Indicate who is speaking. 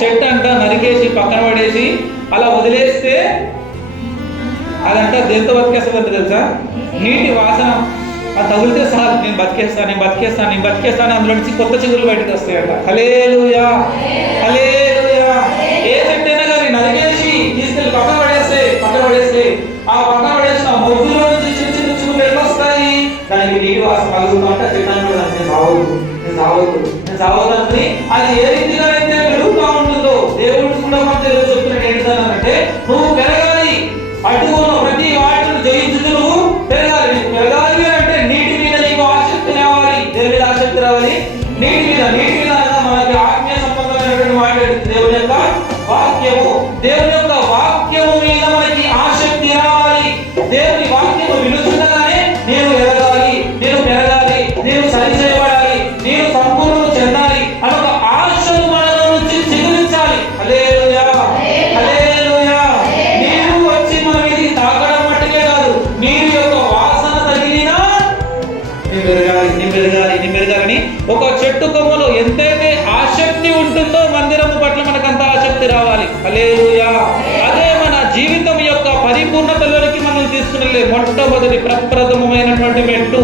Speaker 1: చెట్టు అంట నరికేసి పక్కన పడేసి అలా వదిలేస్తే అదంట దేంతో బతికేస్తుందంట తెలుసా? నీటి వాసన. అది తగిలితే సార్ నేను బతికేస్తాను నేను బతికేస్తాను నేను బతికేస్తాను అందులో నుంచి కొత్త చిగురు బయటకు వస్తాయంట. హలేలుయా హలేలుయా ఏ చెట్టు అయినా కానీ నరికేసి తీసుకెళ్ళి పక్కన పడేస్తే పక్కన పడేస్తే ఆ పక్కన పడేసిన మొగ్గులో నుంచి చిన్న చిన్న చిగురు వెళ్ళొస్తాయి వస్తాయి దానికి నీటి వాసన తగులుతుంటే చెట్టు అంటే నేను సావదు నేను సావదు నేను అది ఏ రీతిగా ఏంటంటే నువ్వు పెరగాలి. అడ్డుకున్న ప్రతి వాటిని జయించుతూ నువ్వు పెరగాలి. పెరగాలి అంటే నీటి మీద నీకు ఆసక్తి రావాలి. దేని మీద ఆసక్తి రావాలి? నీటి మీద. నీటి మీద మనకి ఆత్మీయ సంబంధమైనటువంటి వాటి దేవుని యొక్క వాక్యము. దేవుని యొక్క వాక్యము మీద మనకి ఆసక్తి రావాలి. దేవుని కానీ ఒక చెట్టు కొమ్మలో ఎంతైతే ఆసక్తి ఉంటుందో మందిరము పట్ల మనకంత ఆసక్తి రావాలి. హల్లెలూయా. అదే మన జీవితం యొక్క పరిపూర్ణతలోనికి మనం తీసుకునే మొట్టమొదటి ప్రప్రథమమైనటువంటి మెట్టు.